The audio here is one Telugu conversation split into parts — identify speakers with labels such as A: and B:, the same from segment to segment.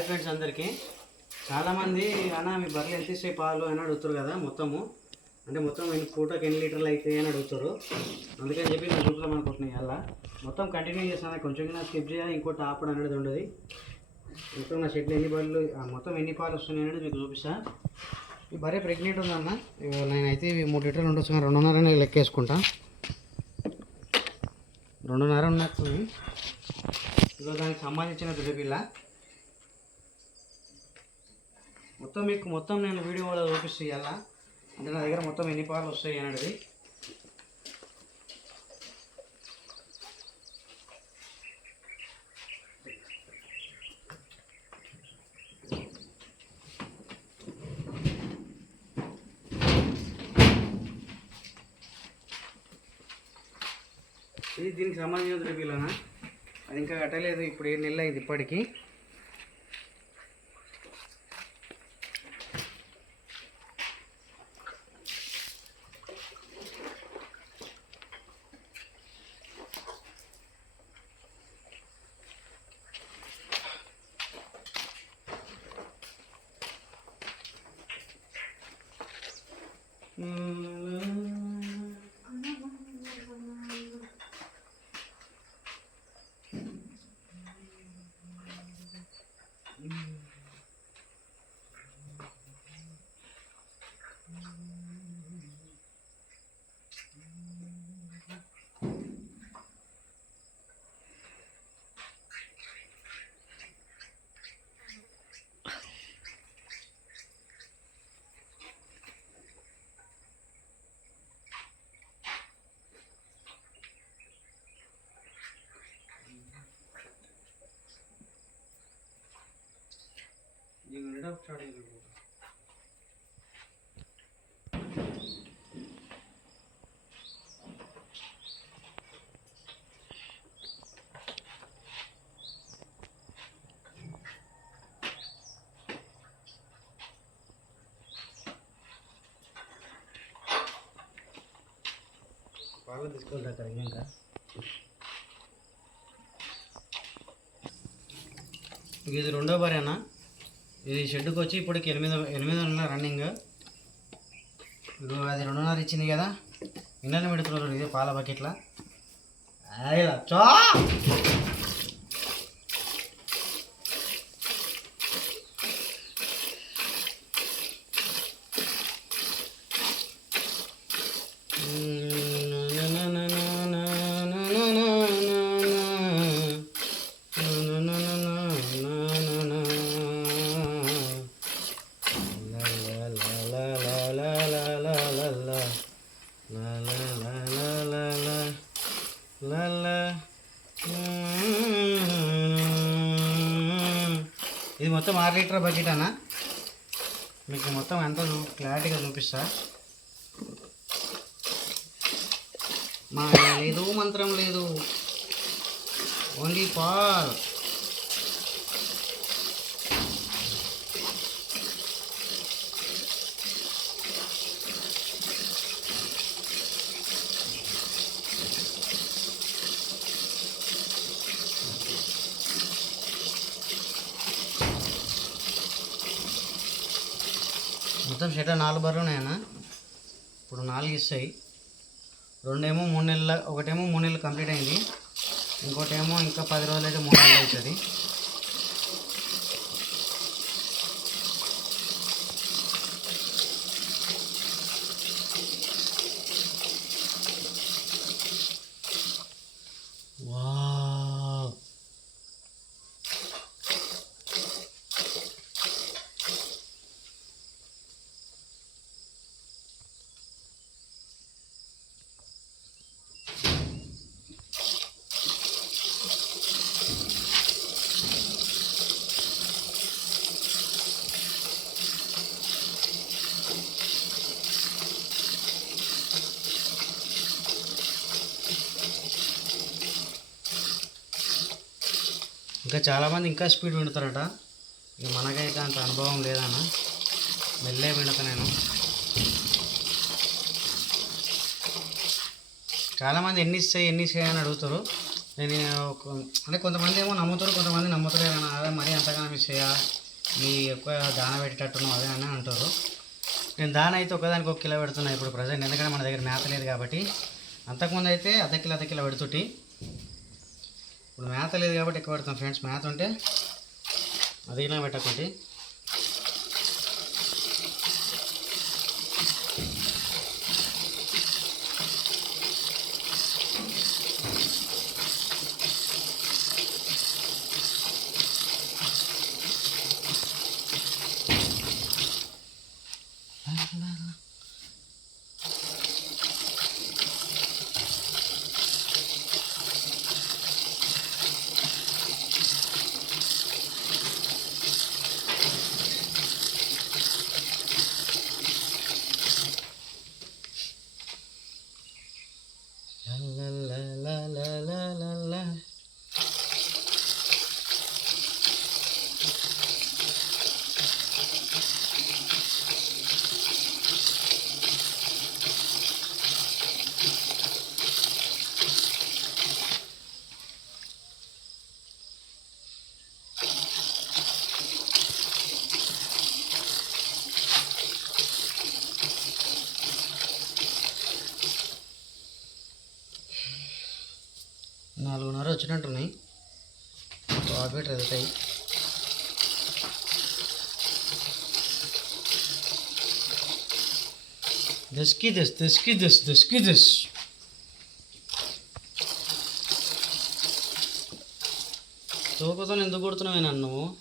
A: హాయ్ ఫ్రెండ్స్ అందరికీ. చాలామంది అన్న మీ బర్రెలు ఎంత ఇస్తాయి పాలు? అని అడుగుతారు కదా మొత్తము. అంటే మొత్తం ఎన్ని పూటకి ఎన్ని లీటర్లు అవుతాయి అని అడుగుతారు. అందుకని చెప్పి నేను చూద్దాం అనుకుంటున్నాను అలా మొత్తం కంటిన్యూ చేస్తాను. కొంచెం కింద స్కిప్ చేయాలి. ఇంకోటి ఆపడం అనేది ఉండదు. మొత్తం నా షెడ్లో ఎన్ని బర్రెలు మొత్తం ఎన్ని పాలు వస్తున్నాయి అనేది మీకు చూపిస్తా. ఈ బర్రె ప్రెగ్నెంట్ ఉందన్న. ఇగో నేనైతే ఇవి మూడు లీటర్లు ఉండొచ్చు కానీ రెండున్నర అనేది లెక్కేసుకుంటా. రెండున్నర ఉన్నట్టుంది. ఇదో దానికి సంబంధించిన దుడ్డపిల్ల మొత్తం మీకు మొత్తం నేను వీడియోలో చూపిస్తూ ఇవ్వాలా అంటే నా దగ్గర మొత్తం ఎన్ని పాలు వస్తాయి అనేది. ఇది దీనికి సంబంధించిన దుడ్డపిల్లనా అది ఇంకా కట్టలేదు ఇప్పుడు ఏడు నెలలు అయింది ఇప్పటికి. You ended up starting the book. పాలు తీసుకోవాలి అక్కడ ఇంకా ఇది రెండో భార్యనా ఇది షెడ్కి వచ్చి ఇప్పటికి ఎనిమిది ఎనిమిది నెలల రన్నింగ్ అది రెండున్నర ఇచ్చింది కదా. ఇన్నెల పెడుతున్నారు ఇది పాల బకెట్లా. అయ్యా లచ్చో ఇది మొత్తం ఆరు లీటర్ బకెట్ అన్న. మీకు మొత్తం ఎంత క్లారిటీగా చూపిస్తా. మా లేదు మంత్రం లేదు. Only Paul. మొత్తం షటర్ నాలుగు బర్రెలు ఉన్నాయన్న ఇప్పుడు నాలుగు ఇస్తాయి. రెండేమో మూడు నెలల ఒకటేమో మూడు నెలలు కంప్లీట్ అయింది. ఇంకోటేమో ఇంకా పది రోజులు అయితే మూడు నెలలు అవుతుంది. ఇంకా చాలామంది ఇంకా స్పీడ్ విండుతారట. ఇక మనకైతే అంత అనుభవం లేదన్న. మెల్లే విండుతా నేను. చాలామంది ఎన్ని ఇస్తాయి ఎన్ని ఇస్తాయి అని అడుగుతారు. నేను ఒక- అంటే కొంతమంది ఏమో నమ్ముతారు కొంతమంది నమ్ముతలేరు అన్న అదే మరీ అంతగానో మిస్ అయ్యా. మీ ఎక్కువ దాన పెట్టేటట్టున్నావు అదే అని అంటారు. నేను దాన అయితే ఒకదానికి ఒక కిలో పెడుతున్నా ఇప్పుడు ప్రజెంట్ ఎందుకంటే మన దగ్గర మేత లేదు కాబట్టి. అంతకుముందు అయితే అర్ధ కిలో అర్ధ కిలో పెడుతుంటి. ఇప్పుడు మేత లేదు కాబట్టి ఎక్కువ పెడతాం ఫ్రెండ్స్ మేత ఉంటే అది పెట్టకండి నాలుగున్నర వచ్చినట్టున్నాయి ఆర్బిట్ వెళ్తాయి. దస్కి దస్ దస్కి దస్ దస్కి దస్. తోకతో ఎందుకు కొడుతున్నావే నన్ను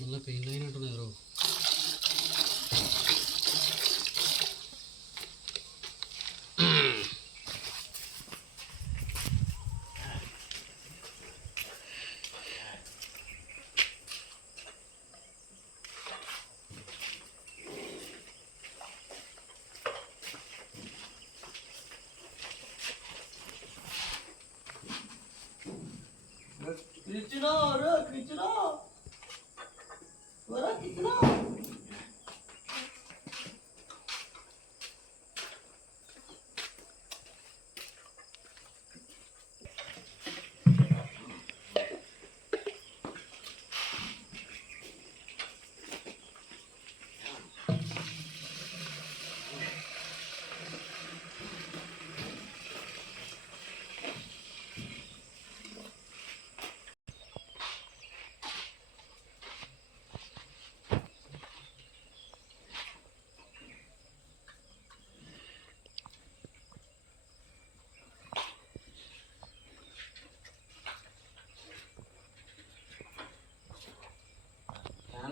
A: మళ్ళీ పెయిన్
B: 그치라 어라 그치라 뭐라?
A: 그치라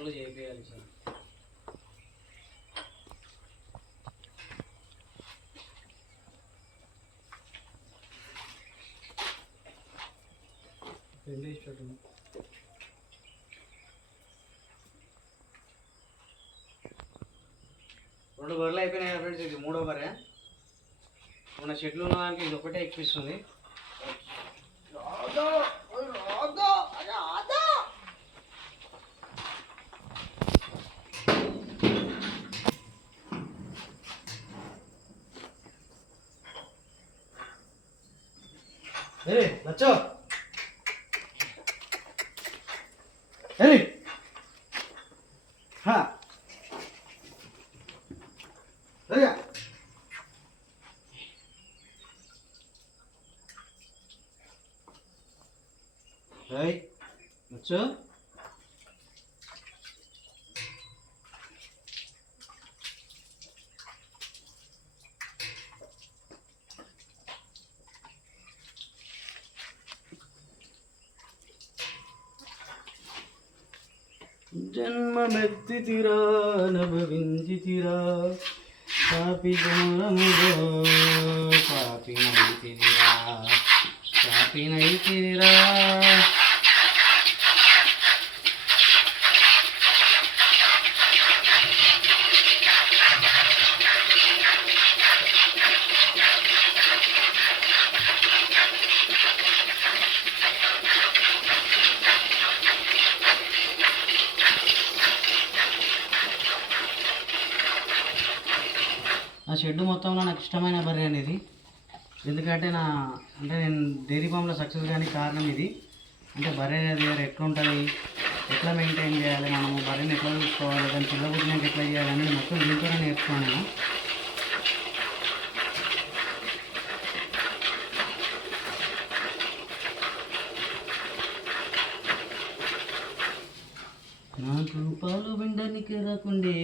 A: ఫ్యాన్లు చేయాలి సార్. పెళ్ళి ఇష్టం. రెండు బర్రెలు అయిపోయినాయి ఫ్రెండ్స్ ఇది మూడో బర్రె. మన చెట్లు ఉన్న దానికి ఇది ఒకటే ఎక్కిస్తుంది. 네, 맞죠? జన్మమెత్తితిరా నభవించితిరా. పాపి ఘోరములో పాపి నైతిరా పాపి నైతిరా షెడ్ మొత్తంలో నాకు ఇష్టమైన బర్రె అనేది. ఎందుకంటే నా అంటే నేను డైరీ ఫామ్లో సక్సెస్ కానీ కారణం ఇది. అంటే బర్రె దగ్గర ఎట్లా ఉంటుంది ఎట్లా మెయింటైన్ చేయాలి మనము బర్రెని ఎట్లా చూసుకోవాలి దాని పిల్ల పుట్టినాక ఎట్లా చేయాలి అనేది మొత్తం దీంతోనే నేర్చుకున్నాను. నాకు పాలు వినడానికి రాకుండే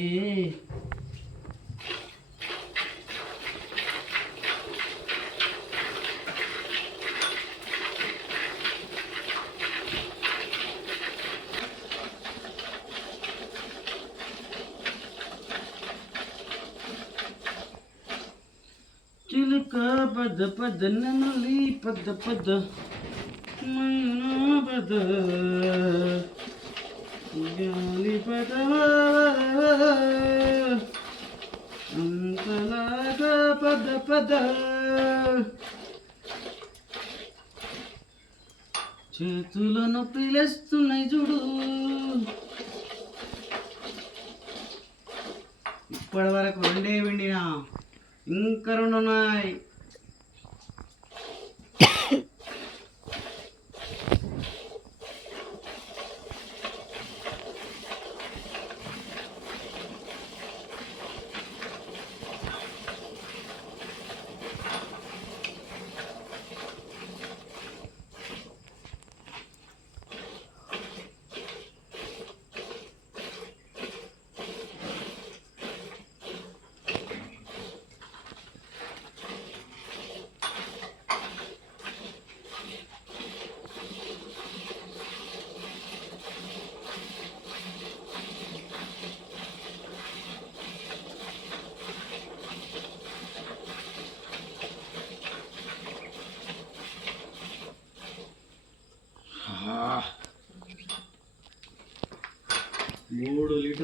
A: పద పద నెమలి పద పద మైనా పద గాలి పద. అంతలాగా పద పద. చేతులను నొప్పి లేస్తున్నాయి చూడు. ఇప్పటి వరకు రెండే విండినా. ఇంకా రెండు ఉన్నాయి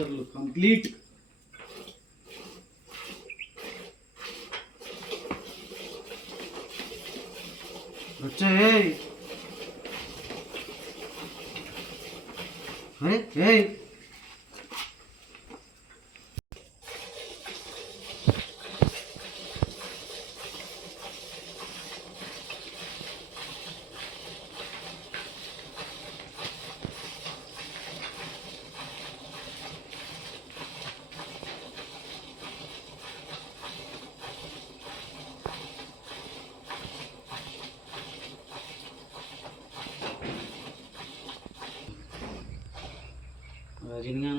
A: మూడు లీటర్లు కంప్లీట్ వచ్చాయి అరే ఏయ్ ঝিনগান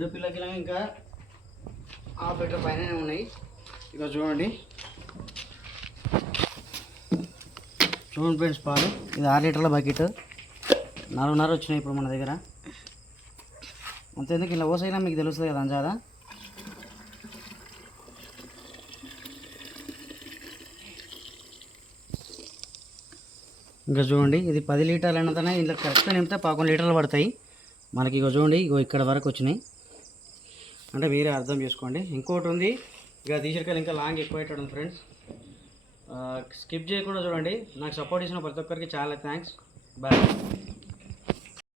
A: విడియో పిల్లకి ఇంకా హాఫ్ లీటర్ పైన ఉన్నాయి. ఇక చూడండి. చూడండి ఫ్రెండ్స్ పాలు. ఇది ఆరు లీటర్ల బకెట్. నాలుగున్నర వచ్చినాయి ఇప్పుడు మన దగ్గర. అంతేందుకు ఇలా ఓసైనా మీకు తెలుస్తుంది కదా అంజాదా? ఇంకా చూడండి ఇది పది లీటర్లు అన్నదనే ఇందులో కరెక్ట్గా నింపితే పదకొండు లీటర్లు పడతాయి. మనకి ఇక చూడండి ఇగో ఇక్కడ వరకు వచ్చినాయి. అంటే మీరే అర్థం చేసుకోండి. ఇంకోటి ఉంది ఇక తీసిరికలు ఇంకా లాంగ్ ఎక్కువ ఉంది ఫ్రెండ్స్ స్కిప్ చేయకుండా చూడండి. నాకు సపోర్ట్ ఇచ్చిన ప్రతి ఒక్కరికి చాలా థ్యాంక్స్ బాయ్